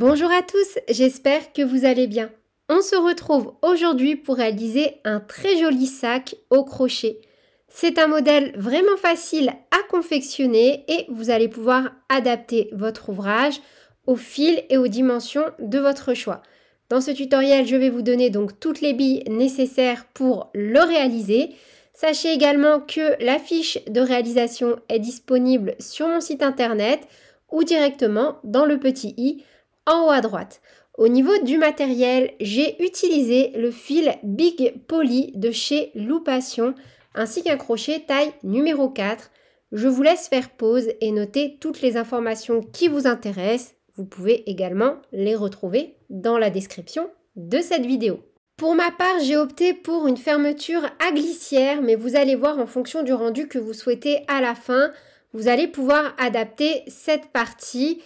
Bonjour à tous, j'espère que vous allez bien. On se retrouve aujourd'hui pour réaliser un très joli sac au crochet. C'est un modèle vraiment facile à confectionner et vous allez pouvoir adapter votre ouvrage au fil et aux dimensions de votre choix. Dans ce tutoriel, je vais vous donner donc toutes les billes nécessaires pour le réaliser. Sachez également que la fiche de réalisation est disponible sur mon site internet ou directement dans le petit i en haut à droite. Au niveau du matériel, j'ai utilisé le fil Big Poly de chez Loupation ainsi qu'un crochet taille numéro 4. Je vous laisse faire pause et noter toutes les informations qui vous intéressent. Vous pouvez également les retrouver dans la description de cette vidéo. Pour ma part, j'ai opté pour une fermeture à glissière, mais vous allez voir en fonction du rendu que vous souhaitez à la fin, vous allez pouvoir adapter cette partie.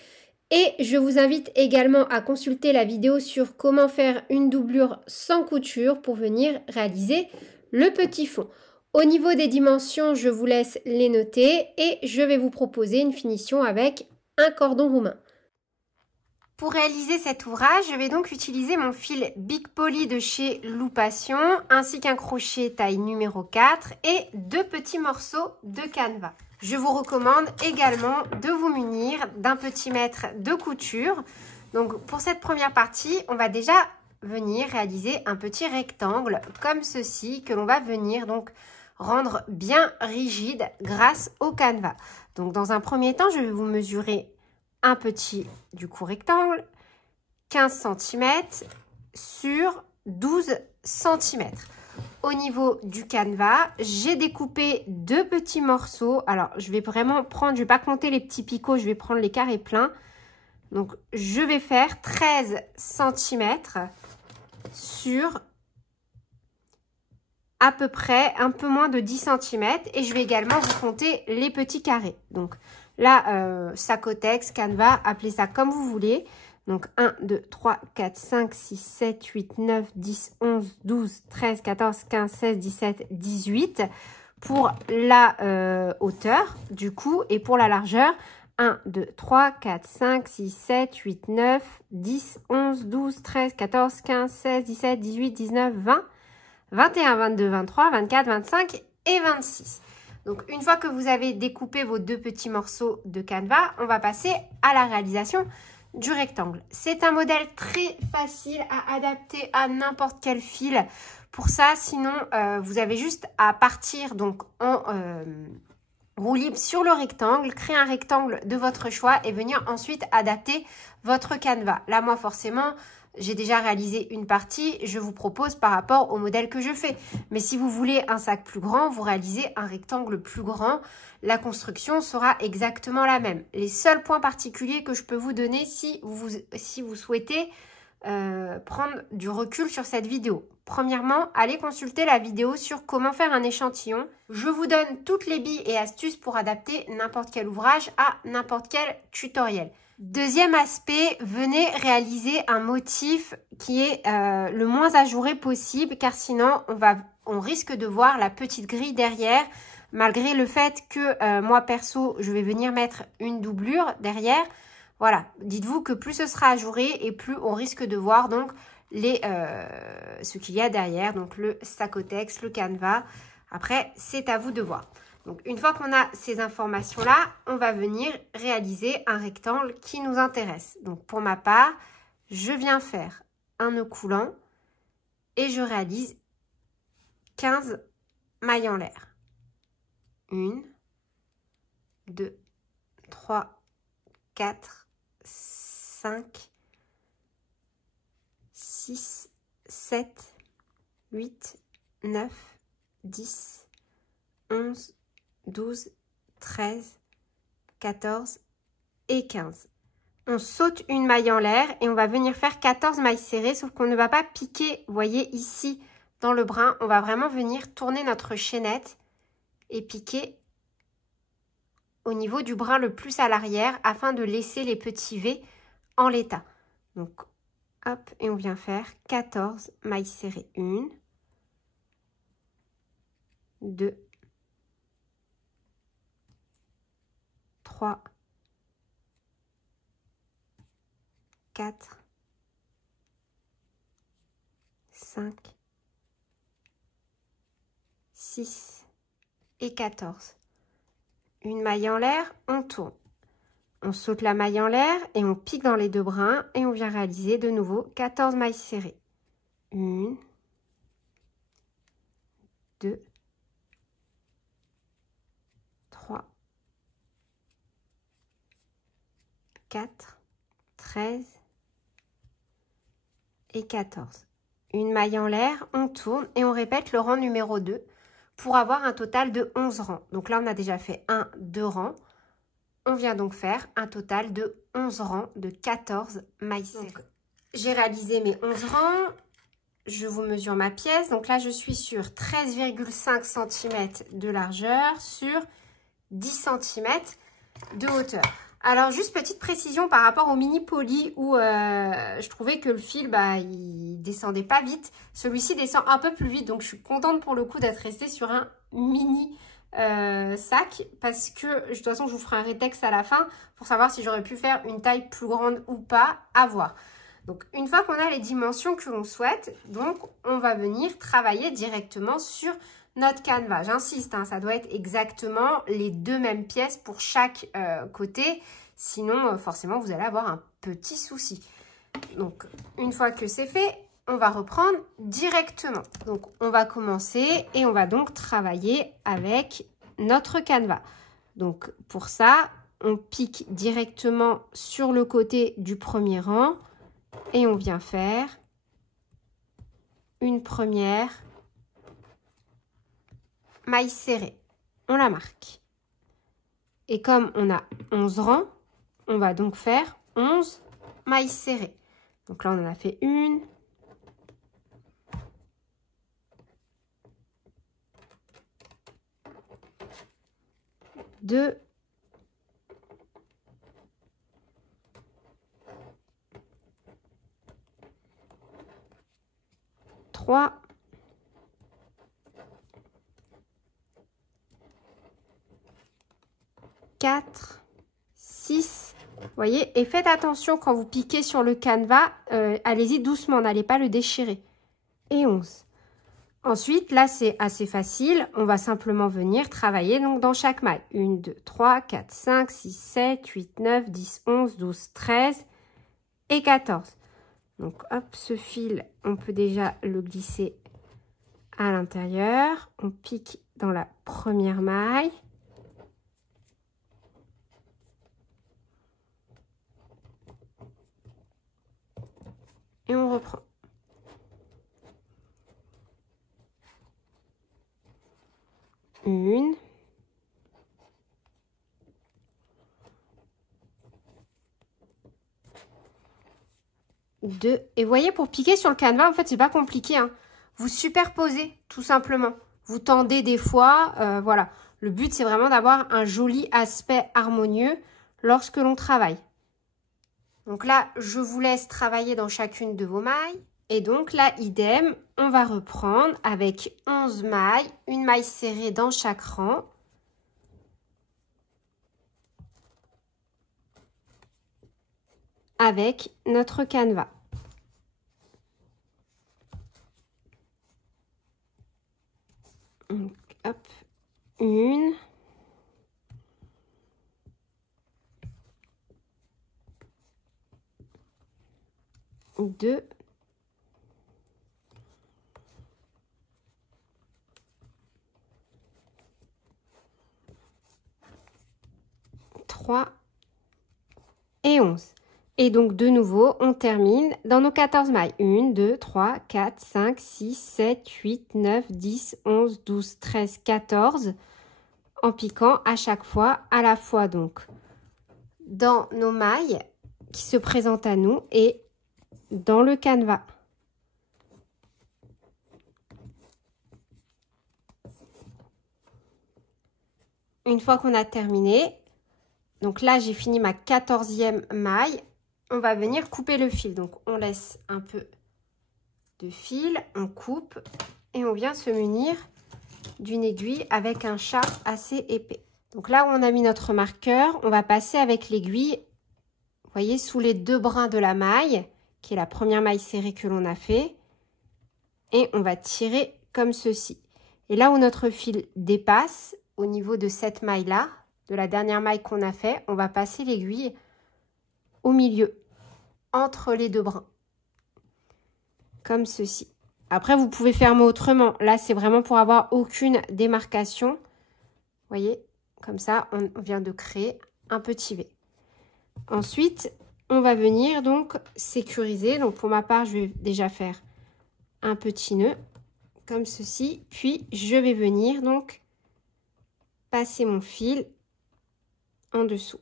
Et je vous invite également à consulter la vidéo sur comment faire une doublure sans couture pour venir réaliser le petit fond. Au niveau des dimensions, je vous laisse les noter et je vais vous proposer une finition avec un cordon roumain. Pour réaliser cet ouvrage, je vais donc utiliser mon fil Big Poly de chez Loupation ainsi qu'un crochet taille numéro 4 et 2 petits morceaux de canevas. Je vous recommande également de vous munir d'un petit mètre de couture. Donc pour cette première partie, on va déjà venir réaliser un petit rectangle comme ceci que l'on va venir donc rendre bien rigide grâce au canevas. Donc dans un premier temps, je vais vous mesurer un petit du coup rectangle, 15 cm sur 12 cm. Au niveau du canevas, j'ai découpé 2 petits morceaux. Alors, je vais vraiment prendre, je ne vais pas compter les petits picots, je vais prendre les carrés pleins. Donc, je vais faire 13 cm sur à peu près un peu moins de 10 cm. Et je vais également vous compter les petits carrés. Donc, là, sacotex, canevas, appelez ça comme vous voulez. Donc 1, 2, 3, 4, 5, 6, 7, 8, 9, 10, 11, 12, 13, 14, 15, 16, 17, 18 pour la hauteur du coup et pour la largeur 1, 2, 3, 4, 5, 6, 7, 8, 9, 10, 11, 12, 13, 14, 15, 16, 17, 18, 19, 20, 21, 22, 23, 24, 25 et 26. Donc une fois que vous avez découpé vos 2 petits morceaux de canevas, on va passer à la réalisation du rectangle. C'est un modèle très facile à adapter à n'importe quel fil. Pour ça, sinon, vous avez juste à partir donc en roue libre sur le rectangle, créer un rectangle de votre choix et venir ensuite adapter votre canevas. Là, moi, forcément, j'ai déjà réalisé une partie, je vous propose par rapport au modèle que je fais. Mais si vous voulez un sac plus grand, vous réalisez un rectangle plus grand. La construction sera exactement la même. Les seuls points particuliers que je peux vous donner si vous souhaitez prendre du recul sur cette vidéo. Premièrement, allez consulter la vidéo sur comment faire un échantillon. Je vous donne toutes les billes et astuces pour adapter n'importe quel ouvrage à n'importe quel tutoriel. Deuxième aspect, venez réaliser un motif qui est le moins ajouré possible car sinon on risque de voir la petite grille derrière malgré le fait que moi perso je vais venir mettre une doublure derrière. Voilà, dites-vous que plus ce sera ajouré et plus on risque de voir donc ce qu'il y a derrière, donc le sacotex, le canevas. Après, c'est à vous de voir. Donc, une fois qu'on a ces informations-là, on va venir réaliser un rectangle qui nous intéresse. Donc, pour ma part, je viens faire un nœud coulant et je réalise 15 mailles en l'air. 1, 2, 3, 4, 5, 6, 7, 8, 9, 10, 11, 12, 13, 14 et 15. On saute une maille en l'air et on va venir faire 14 mailles serrées, sauf qu'on ne va pas piquer, vous voyez ici dans le brin, on va vraiment venir tourner notre chaînette et piquer au niveau du brin le plus à l'arrière afin de laisser les petits V en l'état. Donc hop, et on vient faire 14 mailles serrées. 1, 2, 3, 4, 5, 6 et 14. Une maille en l'air, on tourne. On saute la maille en l'air et on pique dans les deux brins et on vient réaliser de nouveau 14 mailles serrées. 1, 2, 3, 4, 13 et 14. Une maille en l'air, on tourne et on répète le rang numéro 2 pour avoir un total de 11 rangs. Donc là, on a déjà fait 1, 2 rangs. On vient donc faire un total de 11 rangs de 14 mailles serrées. J'ai réalisé mes 11 rangs. Je vous mesure ma pièce. Donc là, je suis sur 13,5 cm de largeur sur 10 cm de hauteur. Alors, juste petite précision par rapport au mini poly où je trouvais que le fil, il descendait pas vite. Celui-ci descend un peu plus vite. Donc, je suis contente pour le coup d'être restée sur un mini sac parce que de toute façon je vous ferai un rétexte à la fin pour savoir si j'aurais pu faire une taille plus grande ou pas, à voir. Donc une fois qu'on a les dimensions que l'on souhaite, donc on va venir travailler directement sur notre canevas. J'insiste, hein, ça doit être exactement les deux mêmes pièces pour chaque côté, sinon forcément vous allez avoir un petit souci. Donc une fois que c'est fait, on va reprendre directement. Donc, on va commencer et on va donc travailler avec notre canevas. Donc, pour ça, on pique directement sur le côté du premier rang et on vient faire une première maille serrée. On la marque. Et comme on a 11 rangs, on va donc faire 11 mailles serrées. Donc là, on en a fait une, 2, 3, 4, 6. Vous voyez, et faites attention quand vous piquez sur le canevas, allez-y doucement, n'allez pas le déchirer. Et 11. Ensuite, là, c'est assez facile. On va simplement venir travailler donc dans chaque maille. 1, 2, 3, 4, 5, 6, 7, 8, 9, 10, 11, 12, 13 et 14. Donc, hop, ce fil, on peut déjà le glisser à l'intérieur. On pique dans la première maille. Et on reprend. Une. 2. Et vous voyez, pour piquer sur le canevas, en fait, c'est pas compliqué, hein. Vous superposez, tout simplement. Vous tendez des fois, voilà. Le but, c'est vraiment d'avoir un joli aspect harmonieux lorsque l'on travaille. Donc là, je vous laisse travailler dans chacune de vos mailles. Et donc là, idem, on va reprendre avec 11 mailles, une maille serrée dans chaque rang. Avec notre canevas. Donc, hop, 1, 2, 3 et 11. Et donc, de nouveau, on termine dans nos 14 mailles. 1, 2, 3, 4, 5, 6, 7, 8, 9, 10, 11, 12, 13, 14. En piquant à chaque fois, à la fois donc dans nos mailles qui se présentent à nous et dans le canevas. Une fois qu'on a terminé, donc là, j'ai fini ma 14e maille. On va venir couper le fil. Donc, on laisse un peu de fil, on coupe et on vient se munir d'une aiguille avec un chat assez épais. Donc là où on a mis notre marqueur, on va passer avec l'aiguille. Vous voyez, sous les 2 brins de la maille, qui est la première maille serrée que l'on a fait. Et on va tirer comme ceci. Et là où notre fil dépasse, au niveau de cette maille-là, de la dernière maille qu'on a fait, on va passer l'aiguille au milieu, entre les 2 brins. Comme ceci. Après, vous pouvez fermer autrement. Là, c'est vraiment pour avoir aucune démarcation. Vous voyez, comme ça, on vient de créer un petit V. Ensuite, on va venir donc sécuriser. Donc, pour ma part, je vais déjà faire un petit nœud, comme ceci. Puis, je vais venir donc passer mon fil en dessous.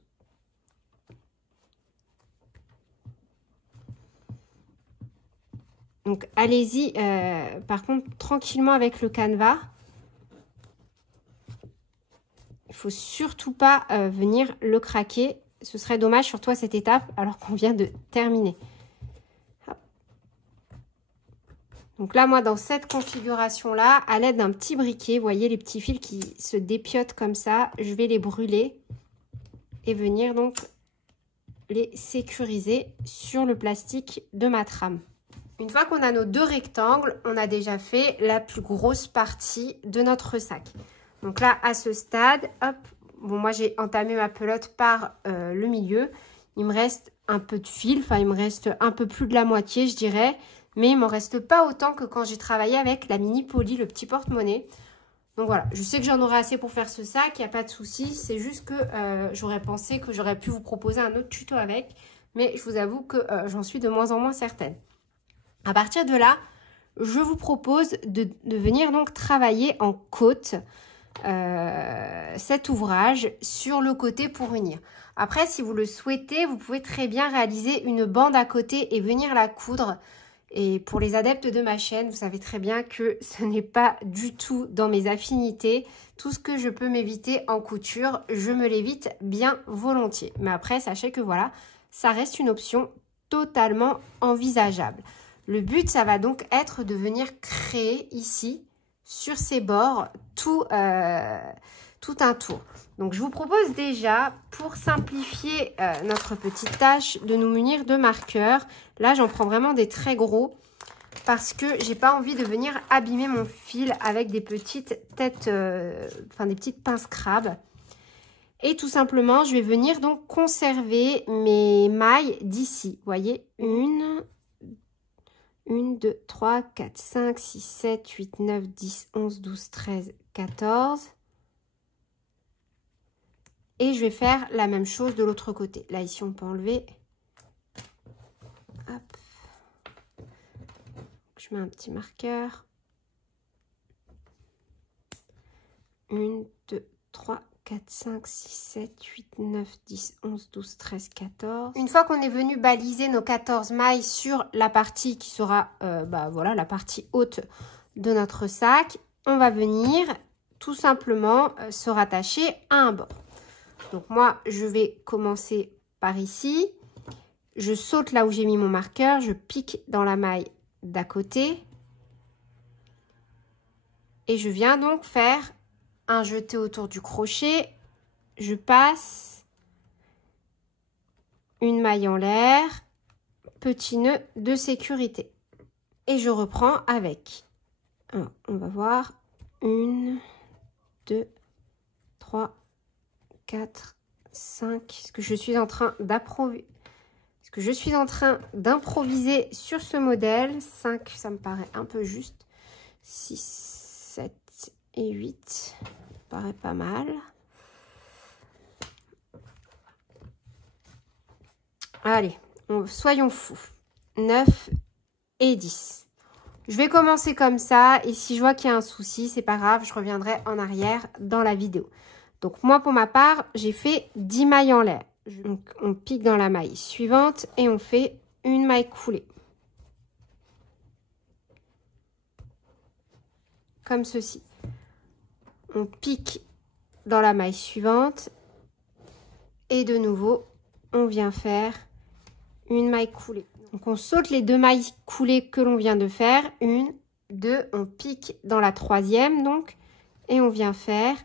Donc, allez-y, par contre, tranquillement avec le canevas. Il ne faut surtout pas venir le craquer. Ce serait dommage, surtout à cette étape, alors qu'on vient de terminer. Hop. Donc là, moi, dans cette configuration-là, à l'aide d'un petit briquet, vous voyez les petits fils qui se dépiotent comme ça, je vais les brûler et venir donc les sécuriser sur le plastique de ma trame. Une fois qu'on a nos 2 rectangles, on a déjà fait la plus grosse partie de notre sac. Donc là, à ce stade, hop, bon, moi j'ai entamé ma pelote par le milieu. Il me reste un peu de fil, enfin il me reste un peu plus de la moitié, je dirais. Mais il ne m'en reste pas autant que quand j'ai travaillé avec la Mini Poly, le petit porte-monnaie. Donc voilà, je sais que j'en aurai assez pour faire ce sac, il n'y a pas de souci. C'est juste que j'aurais pensé que j'aurais pu vous proposer un autre tuto avec. Mais je vous avoue que j'en suis de moins en moins certaine. À partir de là, je vous propose de venir donc travailler en côte cet ouvrage sur le côté pour unir. Après, si vous le souhaitez, vous pouvez très bien réaliser une bande à côté et venir la coudre. Et pour les adeptes de ma chaîne, vous savez très bien que ce n'est pas du tout dans mes affinités. Tout ce que je peux m'éviter en couture, je me l'évite bien volontiers. Mais après, sachez que voilà, ça reste une option totalement envisageable. Le but, ça va donc être de venir créer ici, sur ces bords, tout un tour. Donc, je vous propose déjà, pour simplifier notre petite tâche, de nous munir de marqueurs. Là, j'en prends vraiment des très gros parce que j'ai pas envie de venir abîmer mon fil avec des petites têtes, des petites pinces crabes. Et tout simplement, je vais venir donc conserver mes mailles d'ici. Vous voyez, 1, 2, 3, 4, 5, 6, 7, 8, 9, 10, 11, 12, 13, 14. Et je vais faire la même chose de l'autre côté. Là, ici, on peut enlever. Hop. Je mets un petit marqueur. 1, 2, 3, 4, 5, 6, 7, 8, 9, 10, 11, 12, 13, 14. Une fois qu'on est venu baliser nos 14 mailles sur la partie qui sera voilà, la partie haute de notre sac, on va venir tout simplement se rattacher à un bord. Donc moi, je vais commencer par ici. Je saute là où j'ai mis mon marqueur, je pique dans la maille d'à côté. Et je viens donc faire un jeté autour du crochet. Je passe une maille en l'air, petit nœud de sécurité. Et je reprends avec, alors, on va voir, 1, 2, 3, 4, 5. Est-ce que je suis en train d'improviser sur ce modèle? 5, ça me paraît un peu juste. 6, 7 et 8, ça me paraît pas mal. Allez, soyons fous. 9 et 10. Je vais commencer comme ça et si je vois qu'il y a un souci, c'est pas grave, je reviendrai en arrière dans la vidéo. Donc moi pour ma part, j'ai fait 10 mailles en l'air. Donc on pique dans la maille suivante et on fait une maille coulée. Comme ceci. On pique dans la maille suivante et de nouveau, on vient faire une maille coulée. Donc on saute les 2 mailles coulées que l'on vient de faire. 1, 2, on pique dans la 3e donc et on vient faire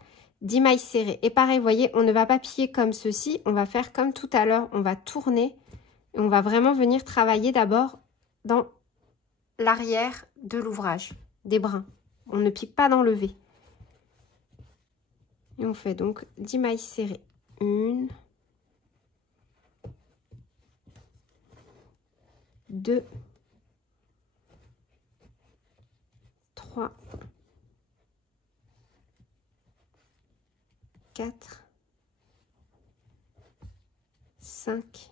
10 mailles serrées. Et pareil, vous voyez, on ne va pas piquer comme ceci, on va faire comme tout à l'heure, on va tourner Et on va vraiment venir travailler d'abord dans l'arrière de l'ouvrage, des brins. On ne pique pas dans le V. Et on fait donc 10 mailles serrées. 1, 2, 3, 4, 5,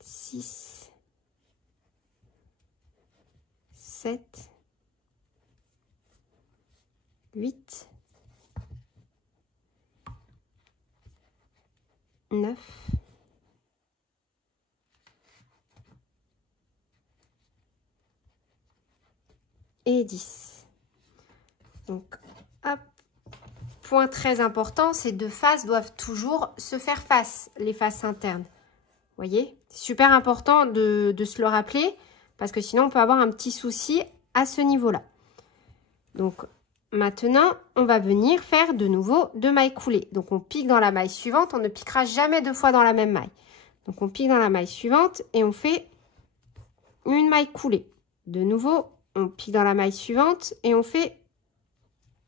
6, 7, 8, 9, 10. Donc, hop. Point très important, ces deux faces doivent toujours se faire face, les faces internes. Vous voyez? C'est super important de se le rappeler, parce que sinon, on peut avoir un petit souci à ce niveau-là. Donc, maintenant, on va venir faire de nouveau 2 mailles coulées. Donc, on pique dans la maille suivante. On ne piquera jamais 2 fois dans la même maille. Donc, on pique dans la maille suivante et on fait une maille coulée. De nouveau, on pique dans la maille suivante et on fait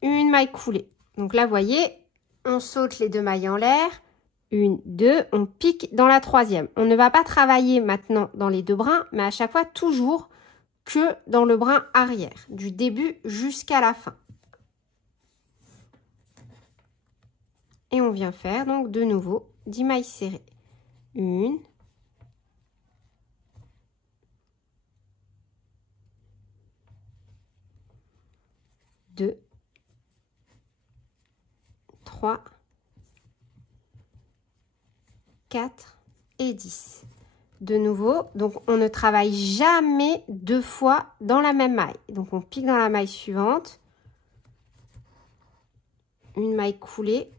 une maille coulée. Donc là, vous voyez, on saute les 2 mailles en l'air. 1, 2, on pique dans la 3e. On ne va pas travailler maintenant dans les 2 brins, mais à chaque fois, toujours que dans le brin arrière, du début jusqu'à la fin. Et on vient faire donc de nouveau 10 mailles serrées. 1, 2, 3, 4 et 10. De nouveau, donc on ne travaille jamais 2 fois dans la même maille. Donc on pique dans la maille suivante, une maille coulée,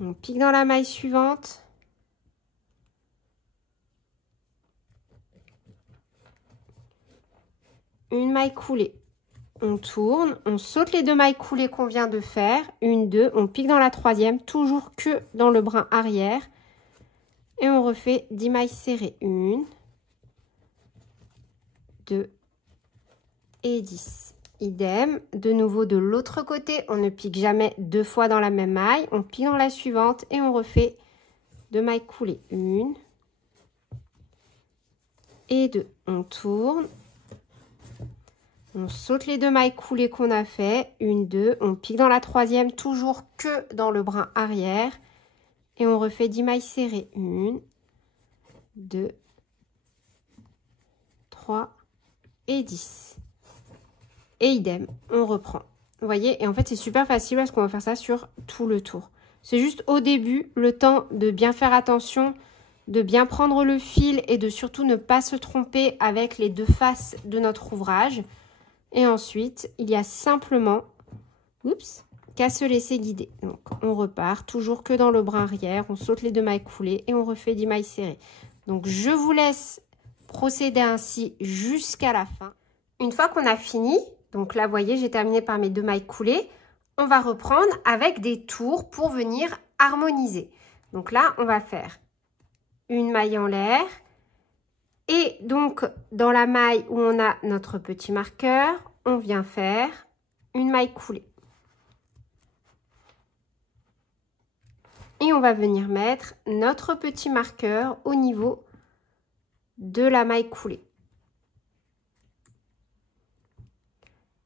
on pique dans la maille suivante, une maille coulée, on tourne, on saute les 2 mailles coulées qu'on vient de faire, 1, 2, on pique dans la 3e, toujours que dans le brin arrière. Et on refait 10 mailles serrées. 1, 2 et 10. Idem. De nouveau de l'autre côté, on ne pique jamais 2 fois dans la même maille. On pique dans la suivante et on refait 2 mailles coulées. 1 et 2. On tourne. On saute les 2 mailles coulées qu'on a fait. 1, 2. On pique dans la 3e, toujours que dans le brin arrière. Et on refait 10 mailles serrées. 1, 2, 3 et 10. Et idem, on reprend. Vous voyez, et en fait, c'est super facile parce qu'on va faire ça sur tout le tour. C'est juste au début, le temps de bien faire attention, de bien prendre le fil et de surtout ne pas se tromper avec les 2 faces de notre ouvrage. Et ensuite, il y a simplement, oups, qu'à se laisser guider. Donc, on repart, toujours que dans le brin arrière, on saute les 2 mailles coulées et on refait 10 mailles serrées. Donc, je vous laisse procéder ainsi jusqu'à la fin. Une fois qu'on a fini, donc là, vous voyez, j'ai terminé par mes 2 mailles coulées, on va reprendre avec des tours pour venir harmoniser. Donc là, on va faire une maille en l'air et donc dans la maille où on a notre petit marqueur, on vient faire une maille coulée. Et on va venir mettre notre petit marqueur au niveau de la maille coulée.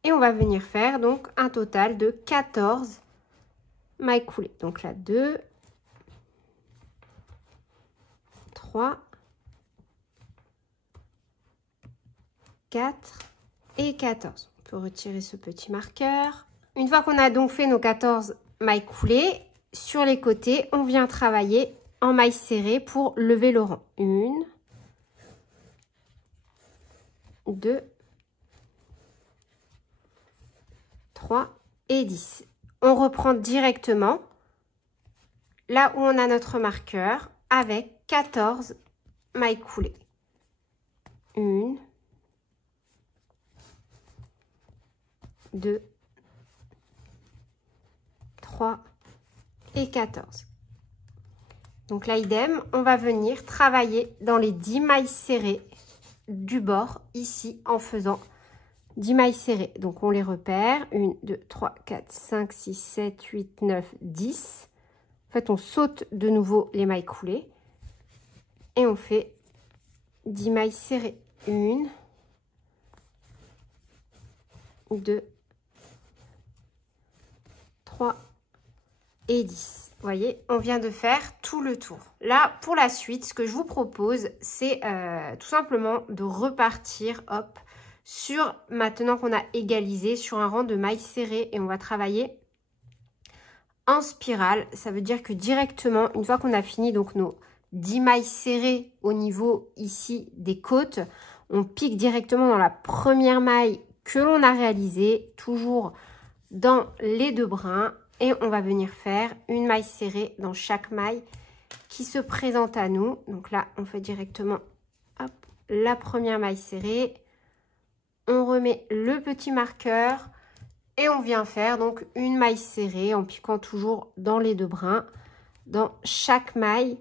Et on va venir faire donc un total de 14 mailles coulées. Donc là, 2, 3, 4 et 14. On peut retirer ce petit marqueur. Une fois qu'on a donc fait nos 14 mailles coulées, sur les côtés, on vient travailler en mailles serrées pour lever le rang. 1, 2, 3 et 10. On reprend directement là où on a notre marqueur avec 14 mailles coulées. 1, 2, 3 et 14. Donc là, idem, on va venir travailler dans les 10 mailles serrées du bord, ici, en faisant 10 mailles serrées. Donc, on les repère. 1, 2, 3, 4, 5, 6, 7, 8, 9, 10. En fait, on saute de nouveau les mailles coulées. Et on fait 10 mailles serrées. 1, 2, 3 et 10. Vous voyez, on vient de faire tout le tour. Là, pour la suite, ce que je vous propose, c'est tout simplement de repartir, hop, sur, maintenant qu'on a égalisé, sur un rang de mailles serrées et on va travailler en spirale. Ça veut dire que directement, une fois qu'on a fini donc nos 10 mailles serrées au niveau ici des côtes, on pique directement dans la première maille que l'on a réalisée, toujours dans les 2 brins. Et on va venir faire une maille serrée dans chaque maille qui se présente à nous. Donc là, on fait directement hop, la première maille serrée. On remet le petit marqueur et on vient faire donc une maille serrée en piquant toujours dans les 2 brins, dans chaque maille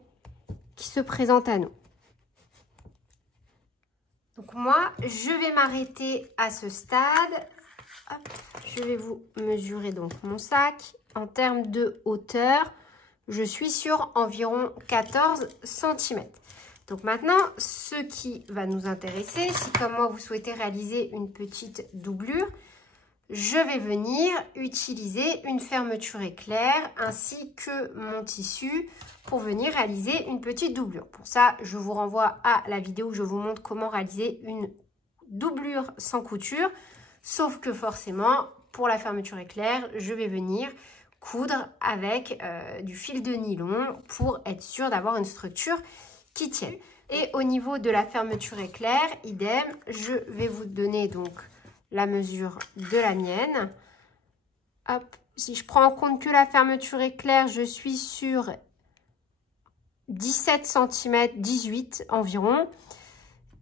qui se présente à nous. Donc moi, je vais m'arrêter à ce stade. Hop, je vais vous mesurer donc mon sac. En termes de hauteur, je suis sur environ 14 cm. Donc maintenant, ce qui va nous intéresser, si comme moi vous souhaitez réaliser une petite doublure, je vais venir utiliser une fermeture éclair ainsi que mon tissu pour venir réaliser une petite doublure. Pour ça, je vous renvoie à la vidéo où je vous montre comment réaliser une doublure sans couture. Sauf que forcément, pour la fermeture éclair, je vais venir coudre avec du fil de nylon pour être sûr d'avoir une structure qui tienne. Et au niveau de la fermeture éclair, idem, je vais vous donner donc la mesure de la mienne. Hop, si je prends en compte que la fermeture éclair, je suis sur 17 cm, 18 environ.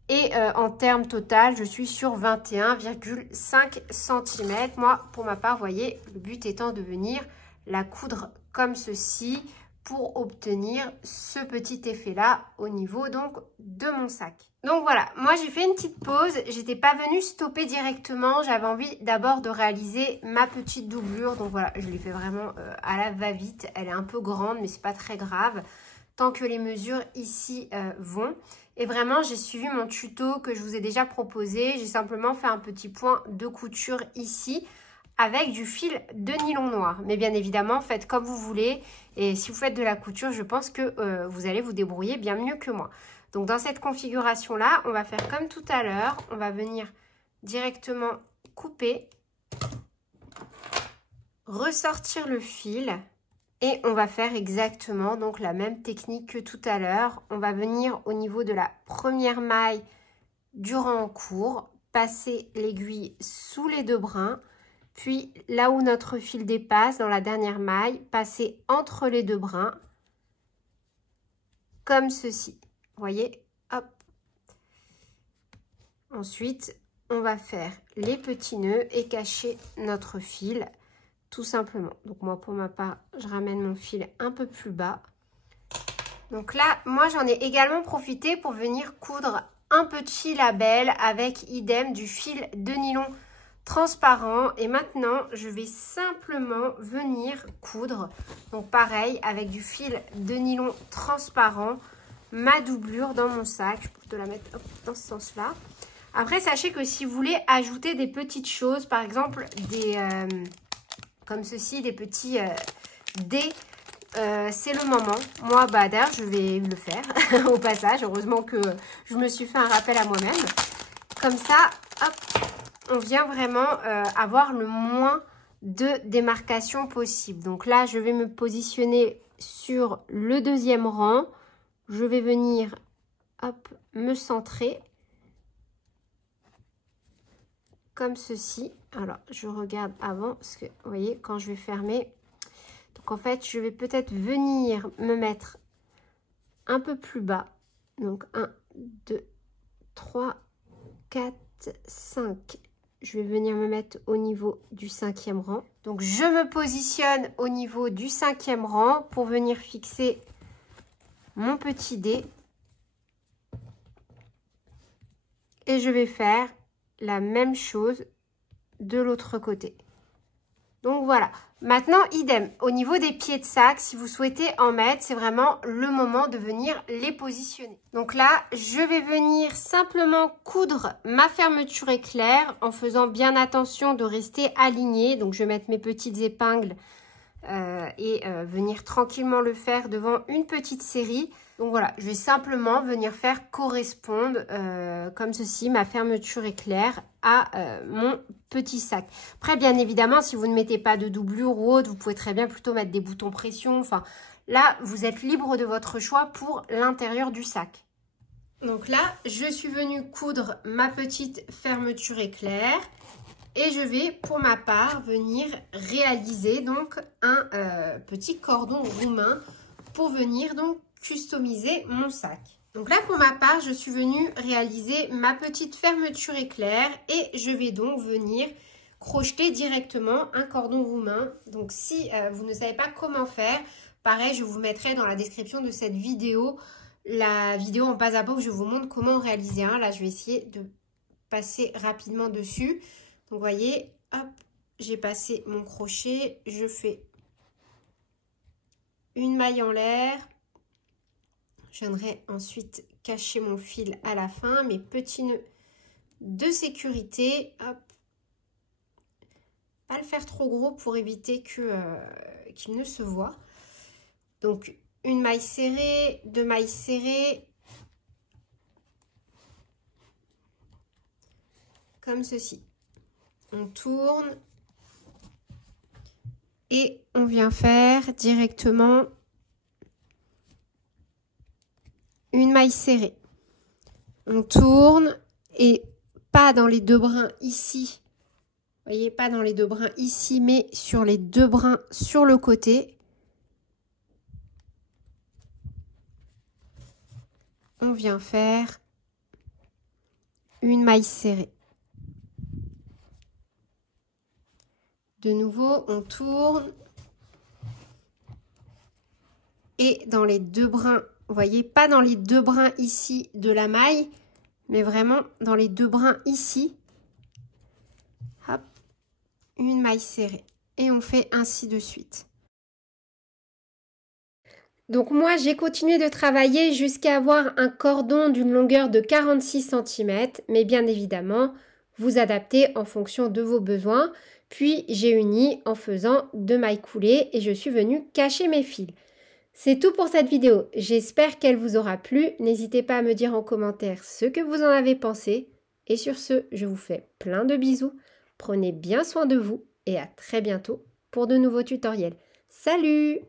Et en termes total, je suis sur 21,5 cm. Moi, pour ma part, vous voyez, le but étant de venir la coudre comme ceci pour obtenir ce petit effet-là au niveau donc de mon sac. Donc voilà, moi j'ai fait une petite pause. J'étais pas venue stopper directement. J'avais envie d'abord de réaliser ma petite doublure. Donc voilà, je l'ai fait vraiment à la va-vite. Elle est un peu grande, mais c'est pas très grave tant que les mesures ici vont. Et vraiment, j'ai suivi mon tuto que je vous ai déjà proposé. J'ai simplement fait un petit point de couture ici avec du fil de nylon noir. Mais bien évidemment, faites comme vous voulez. Et si vous faites de la couture, je pense que vous allez vous débrouiller bien mieux que moi. Donc, dans cette configuration-là, on va faire comme tout à l'heure. On va venir directement couper, ressortir le fil. Et on va faire exactement donc la même technique que tout à l'heure. On va venir au niveau de la première maille du rang en cours, passer l'aiguille sous les 2 brins, puis là où notre fil dépasse, dans la dernière maille, passer entre les 2 brins, comme ceci. Vous voyez, hop. Ensuite, on va faire les petits nœuds et cacher notre fil. Tout simplement. Donc moi, pour ma part, je ramène mon fil un peu plus bas. Donc là, moi, j'en ai également profité pour venir coudre un petit label avec idem du fil de nylon transparent. Et maintenant, je vais simplement venir coudre, donc pareil, avec du fil de nylon transparent, ma doublure dans mon sac. Je peux te la mettre hop, dans ce sens-là. Après, sachez que si vous voulez ajouter des petites choses, par exemple, des... comme ceci, des petits dés, c'est le moment. Moi, bah d'ailleurs, je vais le faire au passage. Heureusement que je me suis fait un rappel à moi-même. Comme ça, hop, on vient vraiment avoir le moins de démarcation possible. Donc là, je vais me positionner sur le 2e rang. Je vais venir, hop, me centrer comme ceci. Alors, je regarde avant parce que, vous voyez, quand je vais fermer, donc en fait, je vais peut-être venir me mettre un peu plus bas. Donc, 1, 2, 3, 4, 5. Je vais venir me mettre au niveau du 5e rang. Donc, je me positionne au niveau du 5e rang pour venir fixer mon petit dé. Et je vais faire la même chose de l'autre côté. Donc voilà. Maintenant, idem. Au niveau des pieds de sac, si vous souhaitez en mettre, c'est vraiment le moment de venir les positionner. Donc là, je vais venir simplement coudre ma fermeture éclair en faisant bien attention de rester alignée. Donc je vais mettre mes petites épingles et venir tranquillement le faire devant une petite série. Donc voilà, je vais simplement venir faire correspondre comme ceci ma fermeture éclair à mon petit sac. Après, bien évidemment, si vous ne mettez pas de doublure ou autre, vous pouvez très bien plutôt mettre des boutons pression. Enfin, là, vous êtes libre de votre choix pour l'intérieur du sac. Donc là, je suis venue coudre ma petite fermeture éclair. Et je vais, pour ma part, venir réaliser donc un petit cordon roumain pour venir donc customiser mon sac. Donc là, pour ma part, je suis venue réaliser ma petite fermeture éclair et je vais donc venir crocheter directement un cordon roumain. Donc si vous ne savez pas comment faire, pareil, je vous mettrai dans la description de cette vidéo la vidéo en pas à pas où je vous montre comment réaliser un. Là, je vais essayer de passer rapidement dessus. Donc, vous voyez, hop, j'ai passé mon crochet, je fais une maille en l'air. Je viendrai ensuite cacher mon fil à la fin, mes petits nœuds de sécurité. Hop. Pas le faire trop gros pour éviter qu'il ne se voit. Donc, une maille serrée, deux mailles serrées. Comme ceci. On tourne. Et on vient faire directement une maille serrée. On tourne et pas dans les deux brins ici. Vous voyez, pas dans les deux brins ici, mais sur les deux brins sur le côté. On vient faire une maille serrée. De nouveau, on tourne. Et dans les deux brins, vous voyez, pas dans les deux brins ici de la maille, mais vraiment dans les deux brins ici. Hop, une maille serrée. Et on fait ainsi de suite. Donc moi, j'ai continué de travailler jusqu'à avoir un cordon d'une longueur de 46 cm, mais bien évidemment, vous adaptez en fonction de vos besoins. Puis j'ai uni en faisant 2 mailles coulées et je suis venue cacher mes fils. C'est tout pour cette vidéo. J'espère qu'elle vous aura plu. N'hésitez pas à me dire en commentaire ce que vous en avez pensé. Et sur ce, je vous fais plein de bisous. Prenez bien soin de vous et à très bientôt pour de nouveaux tutoriels. Salut!